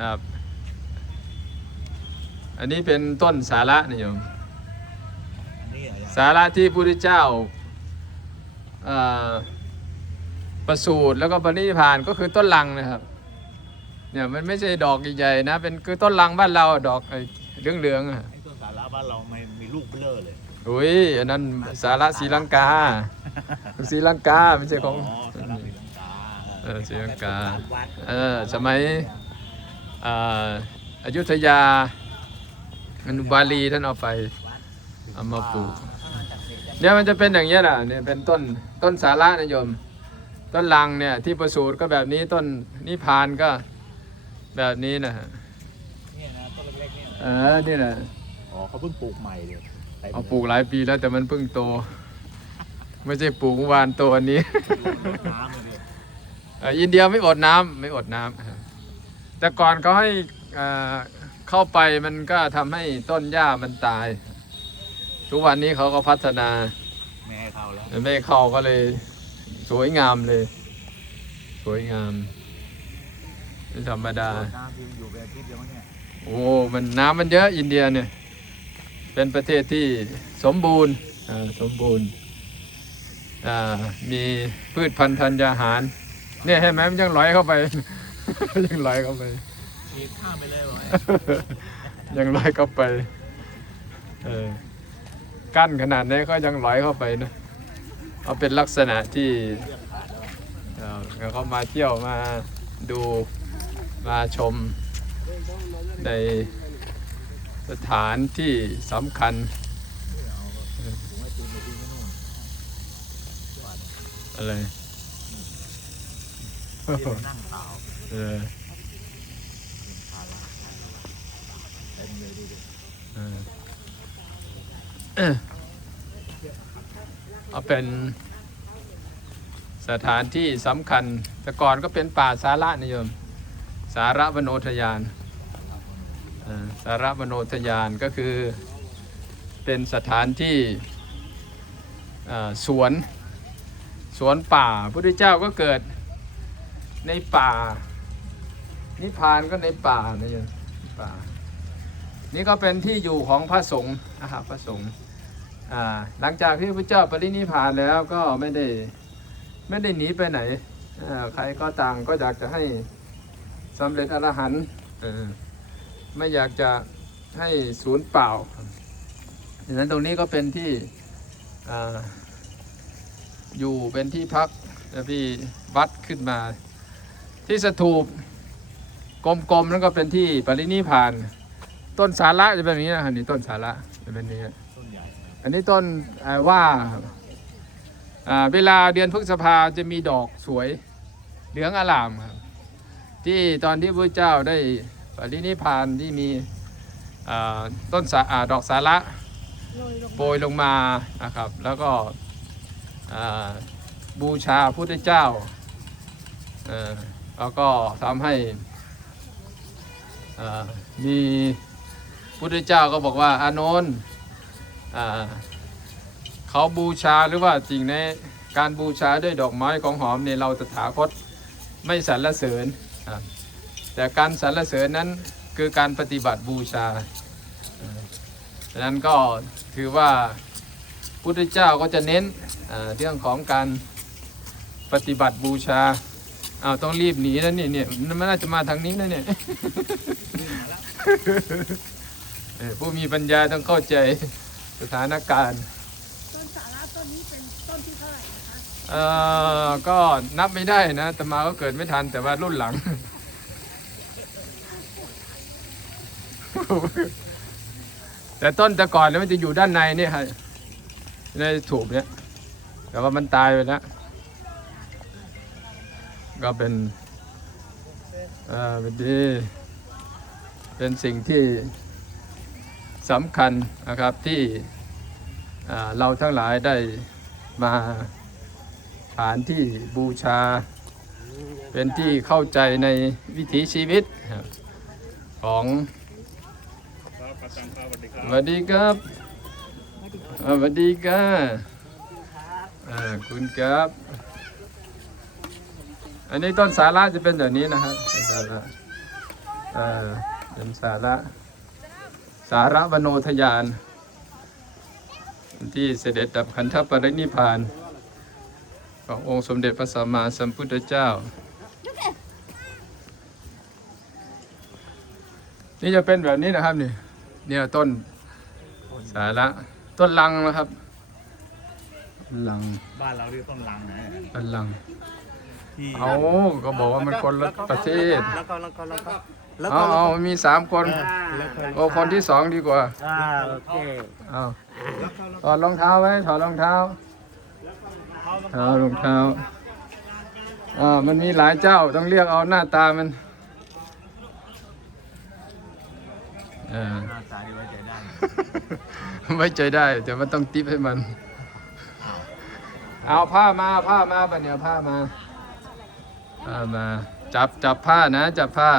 ครับ อันนี้เป็นต้นสาระนะโยมอันนี้อะไรสาระที่พระพุทธเจ้าเอ่อประสูติแล้วก็ปรินิพพานก็คือต้นลังนะครับ เนี่ยมันไม่ใช่ดอกใหญ่ๆนะ เป็นคือต้นลังบ้านเราอะดอกไอ้เหลืองๆอะไอ้ต้นสาระบ้านเราไม่มีลูกเบลอเลยอุ้ยอันนั้นสาระศรีลังกาศรีลังกาไม่ใช่ของสาระศรีลังกาเออศรีลังกาวัดเออสมัยเอ่ออยุธยาอนุบาลีท่านเอาไปเอามาปลูกเนี่ยมันจะเป็นอย่างเงี้ยน่ะเนี่ยเป็นต้นต้นสาระนะโยม ต้นลังเนี่ยที่ประสูติก็แบบนี้ต้นนิพพานก็แบบนี้นะฮะเนี่ยนะต้นเล็กๆเนี่ยเออนี่แหละอ๋อเขาเพิ่งปลูกใหม่เลยต็มเอาปลูกหลายปีแล้วแต่มันเพิ่งโต ไม่ใช่ปลูกเมื่อวานโตวันนี้น้ำเลยเนี่ยเอ่ออินเดียไม่อดน้ำไม่อดน้ำครับ แต่ก่อนเขาให้เอ่อเข้าไปมันก็ทำให้ต้นหญ้ามันตาย ทุกวันนี้เขาก็พัฒนาไม่ให้เข้าแล้วไม่ให้เข้าก็เลยสวยงามเลย สวยงามไม่ธรรมดาน้ำที่อยู่เป็นอาทิตย์เดียวมั้งเนี่ยโอ้มันน้ำมันเยอะอินเดียเนี่ย เป็นประเทศที่สมบูรณ์อ่าสมบูรณ์อ่ามีพืชพันธุ์ธัญญาหาร เนี่ยเห็นไหมมันยังลอยเข้าไป ยังลอยเข้าไปฉีกข้ามไปเลยเหรอยังลอยเข้าไปเออกั้นขนาดนี้ก็ยังลอยเข้าไปนะเอาเป็นลักษณะที่เอ่อเขามาเที่ยวมาดูมาชมในสถานที่สำคัญผมว่าจูนไปที่นู่นอะไรที่เรานั่งเต่าเออสาระ เออเอาเป็นสถานที่สำคัญ แต่ก่อนก็เป็นป่าสาระนิยม สาระวโนทยานอ่อสาระวโนทยานก็คือเป็นสถานที่อ่อสวนสวนป่าพระพุทธเจ้าก็เกิดในป่า นิพพานก็ในป่านะโยมป่า นี่ก็เป็นที่อยู่ของพระสงฆ์นะครับพระสงฆ์หลังจากที่พระเจ้าปรินิพพานแล้วก็ไม่ได้ไม่ได้หนีไปไหนใครก็ต่างก็อยากจะให้สำเร็จอรหันต์ไม่อยากจะให้ศูนย์เปล่าดังนั้นตรงนี้ก็เป็นที่ออยู่เป็นที่พักแล้วพี่วัดขึ้นมา ที่สถูป กลมๆนั่นก็เป็นที่ปรินิพาน ต้นสาระจะเป็นอย่างนี้นะครับนี่ต้นสาระจะเป็นอย่างนี้อันนี้ต้นว่าเวลาเดือนพฤษภาจะมีดอกสวยเหลืองอลามครับ ที่ตอนที่พระเจ้าได้ปรินิพานที่มีต้นสาอ่าดอกสาระโปรยลงมานะครับ แล้วก็บูชาพระพุทธเจ้าแล้วก็ทำให้ มีพุทธเจ้าก็บอกว่าอานนท์เขาบูชาหรือว่าจริงในการบูชาด้วยดอกไม้ของหอมเนี่ยเราตถาคตไม่สรรเสริญ แต่การสรรเสริญนั้นคือการปฏิบัติบูชาดังนั้นก็ถือว่าพุทธเจ้าก็จะเน้นเรื่องของการปฏิบัติบูชา อ้าวต้องรีบหนีแล้วนี่เนี่ยมันน่าจะมาทางนี้นะเนี่ยเออผู้มีปัญญาต้องเข้าใจสถานการณ์ต้นสาระต้นนี้เป็นต้นที่เท่าไหร่นะคะเอ่อก็นับไม่ได้นะแต่มาก็เกิดไม่ทันแต่ว่ารุ่นหลังแต่ต้นแต่ก่อนเนี่ยมันจะอยู่ด้านในเนี่ยฮะในถูกเนี่ยแต่ว่ามันตายไปแล้ว ก็เป็นเอ่อเป็นดีเป็นสิ่งที่สำคัญนะครับที่เราทั้งหลายได้มาฐานที่บูชา เป็นที่เข้าใจในวิถีชีวิตของสวัสดีครับสวัสดีครับคุณครับ อันนี้ต้นสาระจะเป็นแบบนี้นะครับต้นสาระเออเป็นสาระสาระวโนทยาน ที่เสด็จดับขันธปรินิพพาน ขององค์สมเด็จพระสัมมาสัมพุทธเจ้า นี่จะเป็นแบบนี้นะครับนี่เนี่ยต้นสาระต้นลังนะครับลังบ้านเราเรียกต้นลังนะต้นลัง ที่เอาก็บอกว่ามันคนละประเทศแล้วก็แล้วก็แล้วก็แล้วเอาก็เอามีสามคนแล้วก็โอ้คนที่สองดีกว่าอ่าโอเคเอาถอดรองเท้าไว้ถอดรองเท้าเท้ารองเท้าอ่ามันมีหลายเจ้าต้องเรียกเอาหน้าตามันเออหน้าตาดีไว้ใจได้ไว้ใจได้แต่ว่าต้องติปให้มัน เอาผ้ามาผ้ามาปะเนี่ยผ้ามาผ้า มาจับจับผ้านะ จับผ้า